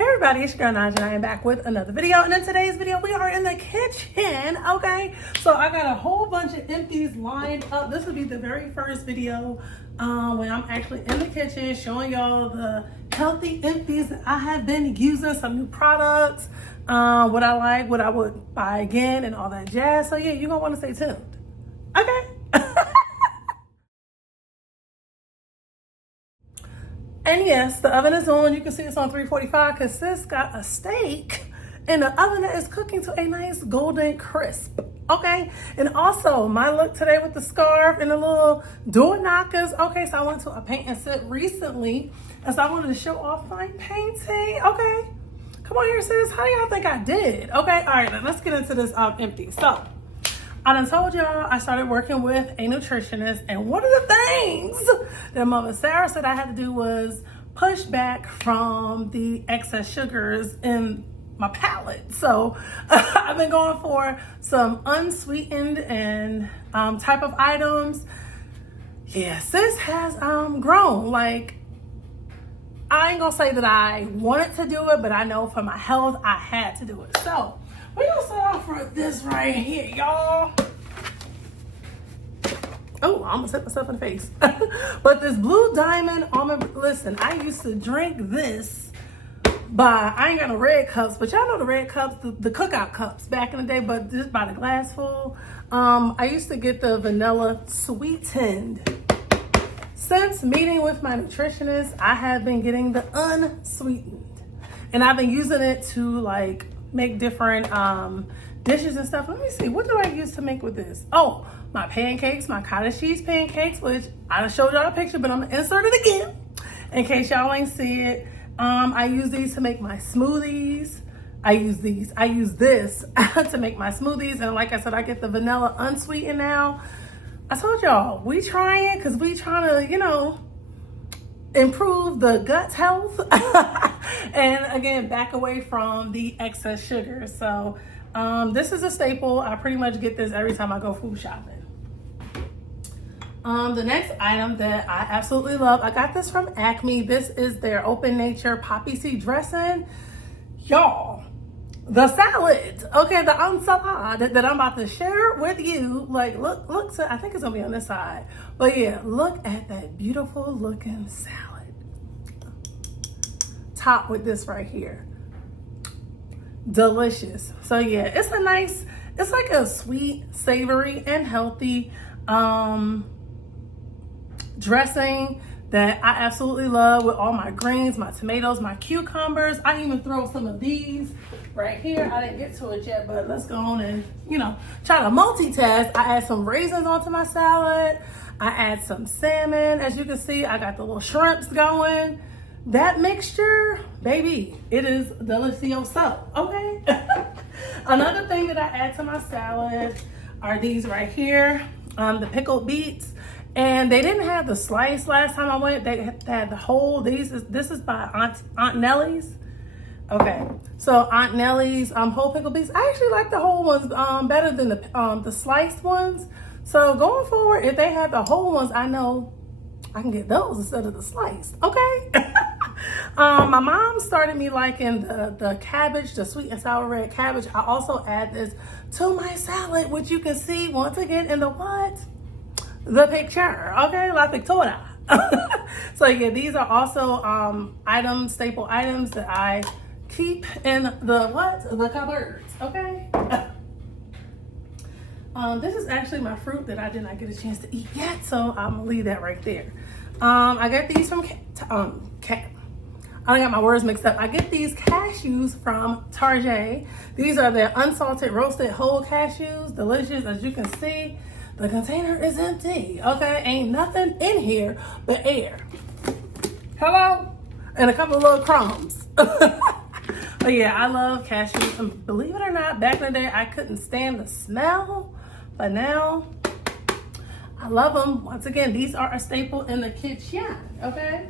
Hey everybody, it's your girl Nijah and I am back with another video. And in today's video, we are in the kitchen, okay? So I got a whole bunch of empties lined up. This will be the very first video when I'm actually in the kitchen showing y'all the healthy empties that I have been using, some new products, what I like, what I would buy again, and all that jazz. So yeah, you're gonna want to stay tuned, okay? And yes, the oven is on. You can see it's on 345 because sis got a steak in the oven that is cooking to a nice golden crisp. Okay. And also my look today with the scarf and the little door knockers. Okay. So I went to a paint and sip recently. And so I wanted to show off my painting. Okay. Come on here, sis. How do y'all think I did? Okay. All right. Let's get into this empty. So I done told y'all I started working with a nutritionist, and one of the things that Mama Sarah said I had to do was push back from the excess sugars in my palate. So I've been going for some unsweetened and type of items. Yeah, sis has grown. Like, I ain't gonna say that I wanted to do it, but I know for my health I had to do it. So we're gonna start off with this right here, y'all. Oh, I almost hit myself in the face. But this Blue Diamond almond, listen, I used to drink this by, I ain't got no red cups, but y'all know the red cups, the cookout cups back in the day, but just by the glass full. I used to get the vanilla sweetened. Since meeting with my nutritionist, I have been getting the unsweetened. And I've been using it to like make different dishes and stuff. Let me see, what do I use to make with this? Oh, my pancakes, my cottage cheese pancakes, which I showed y'all a picture, but I'm gonna insert it again in case y'all ain't see it. I use these to make my smoothies. I use this to make my smoothies. And like I said, I get the vanilla unsweetened now. I told y'all, we trying, because we trying to, you know, improve the gut health and again back away from the excess sugar. So this is a staple. I pretty much get this every time I go food shopping. The next item that I absolutely love, I got this from Acme. This is their Open Nature poppy seed dressing. Y'all, the salad, okay, the salad that I'm about to share with you. Like, look, so I think it's gonna be on this side, but yeah, look at that beautiful looking salad. Top with this right here. Delicious. So yeah, it's a nice, it's like a sweet, savory, and healthy dressing that I absolutely love with all my greens, my tomatoes, my cucumbers. I even throw some of these right here. I didn't get to it yet, but let's go on and, you know, try to multitask. I add some raisins onto my salad. I add some salmon. As you can see, I got the little shrimps going. That mixture, baby, it is delicioso, okay? Another thing that I add to my salad are these right here, the pickled beets. And they didn't have the slice last time I went. They had the whole. This is by Aunt Nellie's. Okay, so Aunt Nellie's whole pickled beets. I actually like the whole ones better than the sliced ones. So going forward, if they have the whole ones, I know I can get those instead of the sliced. Okay. My mom started me liking the cabbage, the sweet and sour red cabbage. I also add this to my salad, which you can see once again in the what? The picture, okay, la pictura. So yeah, these are also staple items that I keep in the cupboards, okay. This is actually my fruit that I did not get a chance to eat yet, so I'm gonna leave that right there. I got these from I got my words mixed up. I get these cashews from Target. These are their unsalted roasted whole cashews, delicious. As you can see, the container is empty, okay? Ain't nothing in here but air. Hello? And a couple of little crumbs. But yeah, I love cashews. And believe it or not, back in the day, I couldn't stand the smell. But now, I love them. Once again, these are a staple in the kitchen, okay?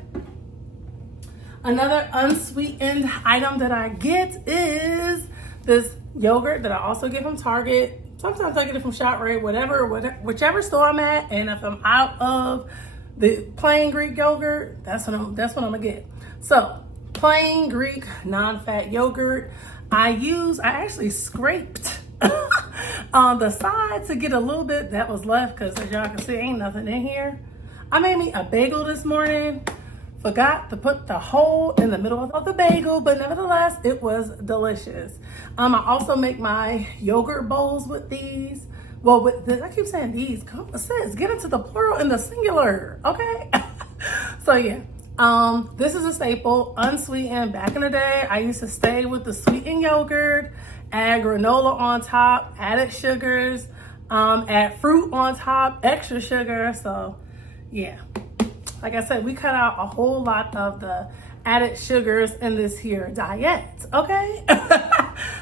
Another unsweetened item that I get is this yogurt that I also get from Target. Sometimes I get it from ShopRite, whichever store I'm at. And if I'm out of the plain Greek yogurt, that's what I'm gonna get. So plain Greek non-fat yogurt. I actually scraped on the side to get a little bit that was left, because as y'all can see, ain't nothing in here. I made me a bagel this morning. Forgot to put the hole in the middle of the bagel, but nevertheless, it was delicious. I also make my yogurt bowls with these. Well, I keep saying these. Come on, sis, get into the plural and the singular, okay? So yeah, this is a staple, unsweetened. Back in the day, I used to stay with the sweetened yogurt, add granola on top, added sugars, add fruit on top, extra sugar. So yeah. Like I said, we cut out a whole lot of the added sugars in this here diet, okay?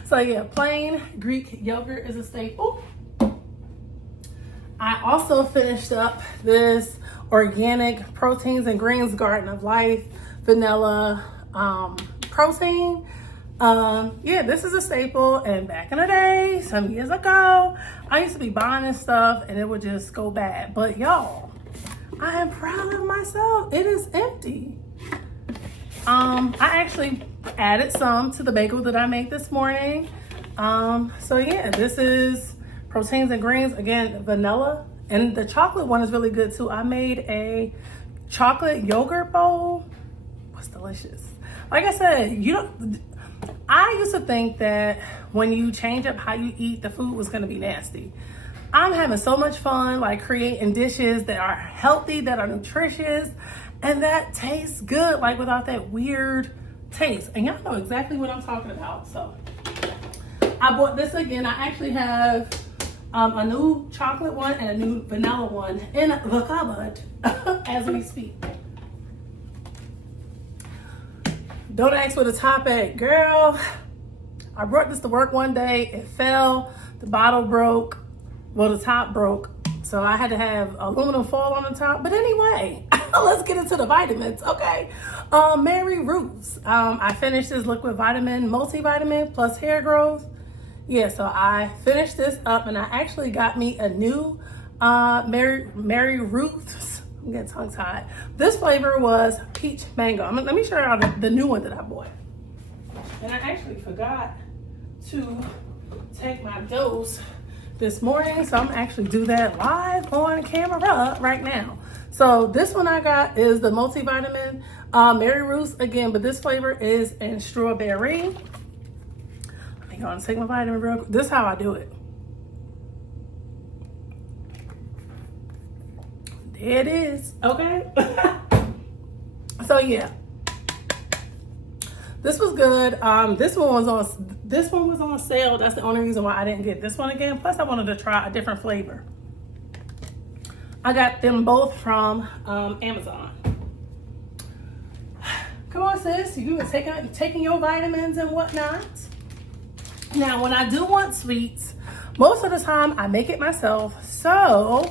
So yeah, plain Greek yogurt is a staple. I also finished up this organic proteins and greens Garden of Life vanilla protein. Yeah, this is a staple, and back in the day, some years ago, I used to be buying this stuff and it would just go bad. But y'all, I am proud of myself. It is empty. I actually added some to the bagel that I made this morning. So yeah, this is proteins and greens, again, vanilla, and the chocolate one is really good too. I made a chocolate yogurt bowl. It's delicious. Like I said, I used to think that when you change up how you eat, the food was gonna be nasty. I'm having so much fun, like creating dishes that are healthy, that are nutritious, and that tastes good, like without that weird taste. And y'all know exactly what I'm talking about. So I bought this again. I actually have a new chocolate one and a new vanilla one in the cupboard as we speak. Don't ask for the top at, girl. I brought this to work one day. It fell, the bottle broke. Well, the top broke, so I had to have aluminum foil on the top. But anyway, let's get into the vitamins, okay? Mary Ruth's. I finished this liquid vitamin, multivitamin plus hair growth. Yeah, so I finished this up, and I actually got me a new Mary Ruth's. I'm getting tongue-tied. This flavor was peach mango. Let me show y'all the new one that I bought. And I actually forgot to take my dose this morning, so I'm actually do that live on camera right now. So this one I got is the multivitamin Mary Ruth's again, but this flavor is in strawberry. Let me go and take my vitamin real quick. This is how I do it. There it is, okay? So yeah, this was good. This one was on sale. That's the only reason why I didn't get this one again. Plus, I wanted to try a different flavor. I got them both from Amazon. Come on, sis. You been taking your vitamins and whatnot. Now, when I do want sweets, most of the time I make it myself. So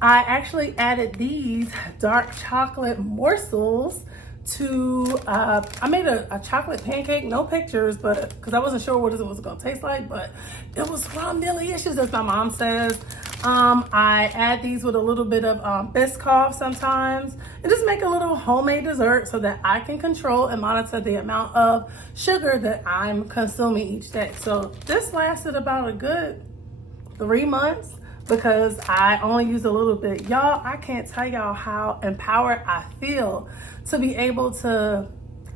I actually added these dark chocolate morsels to I made a chocolate pancake, no pictures, but because I wasn't sure what it was gonna taste like, but it was delicious, as my mom says. I add these with a little bit of Biscoff sometimes, and just make a little homemade dessert so that I can control and monitor the amount of sugar that I'm consuming each day. So this lasted about a good 3 months because I only used a little bit. Y'all, I can't tell y'all how empowered I feel to be able to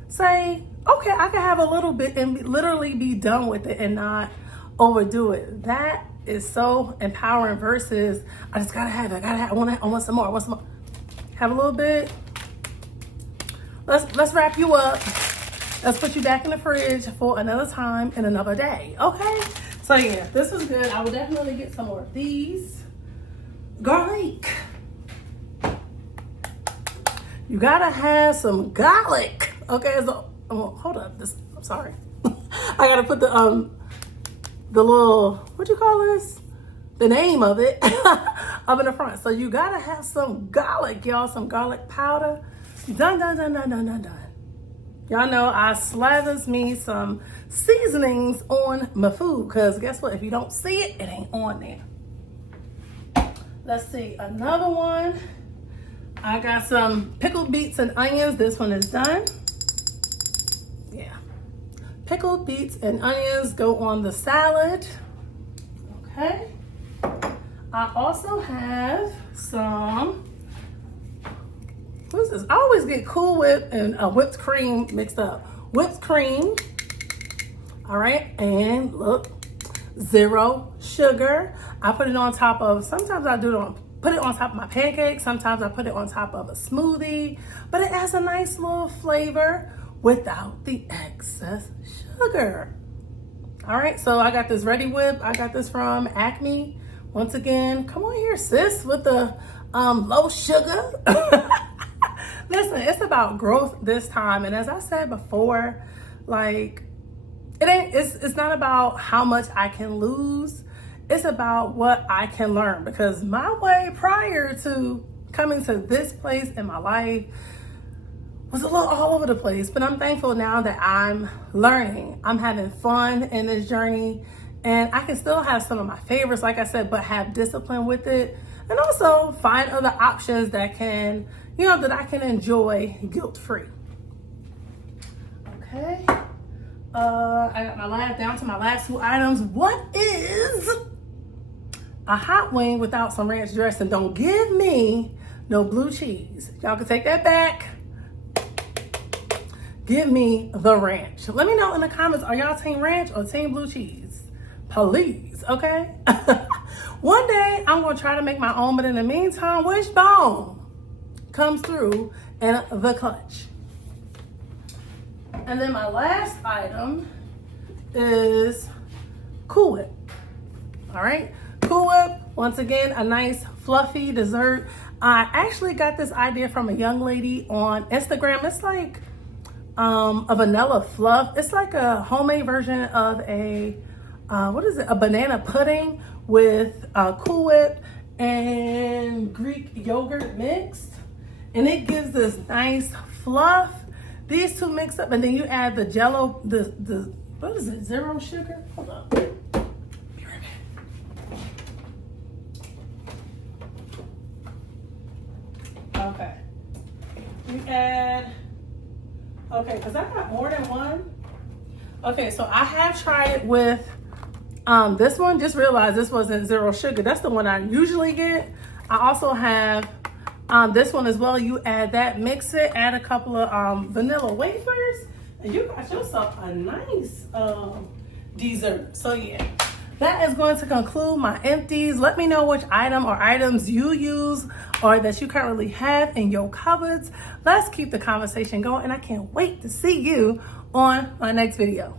say, okay, I can have a little bit and literally be done with it and not overdo it. That is so empowering versus I just gotta have it. I want some more. I want some more. Have a little bit. Let's wrap you up. Let's put you back in the fridge for another time and another day. Okay? So yeah, this was good. I will definitely get some more of these. Garlic. You gotta have some garlic. Okay, so hold up. I'm sorry. I gotta put the little, what you call this? The name of it up in the front. So you gotta have some garlic, y'all. Some garlic powder. Done. Y'all know I slathers me some seasonings on my food, because guess what? If you don't see it, it ain't on there. Let's see, another one. I got some pickled beets and onions. This one is done. Pickled beets and onions go on the salad. Okay. I also have some, what is this? I always get Cool Whip and whipped cream mixed up. Whipped cream. All right, and look, 0 sugar. I put it on top of, sometimes I put it on top of my pancakes. Sometimes I put it on top of a smoothie, but it has a nice little flavor without the excess sugar. All right, so I got this Ready Whip. I got this from Acme. Once again, come on here, sis, with the low sugar. Listen, it's about growth this time. And as I said before, like, it's not about how much I can lose. It's about what I can learn, because my way prior to coming to this place in my life was a little all over the place, but I'm thankful now that I'm learning. I'm having fun in this journey, and I can still have some of my favorites, like I said, but have discipline with it, and also find other options that can, that I can enjoy guilt-free. Okay. I got down to my last 2 items. What is a hot wing without some ranch dressing? Don't give me no blue cheese. Y'all can take that back. Give me the ranch. Let me know in the comments, are y'all team ranch or team blue cheese? Please, okay? One day I'm gonna try to make my own, but in the meantime, which bone comes through in the clutch? And then my last item is Cool Whip. All right, Cool Whip, once again, a nice fluffy dessert. I actually got this idea from a young lady on Instagram. It's like a vanilla fluff. It's like a homemade version of a, a banana pudding with Cool Whip and Greek yogurt mixed. And it gives this nice fluff. These 2 mixed up, and then you add the Jello, what is it, 0 sugar? Hold on. Be right back. Okay. You add, okay, because I got more than one. Okay, so I have tried it with this one. Just realized this wasn't 0 sugar. That's the one I usually get. I also have this one as well. You add that, mix it, add a couple of vanilla wafers, and you got yourself a nice dessert. So yeah, that is going to conclude my empties. Let me know which item or items you use or that you currently have in your cupboards. Let's keep the conversation going, and I can't wait to see you on my next video.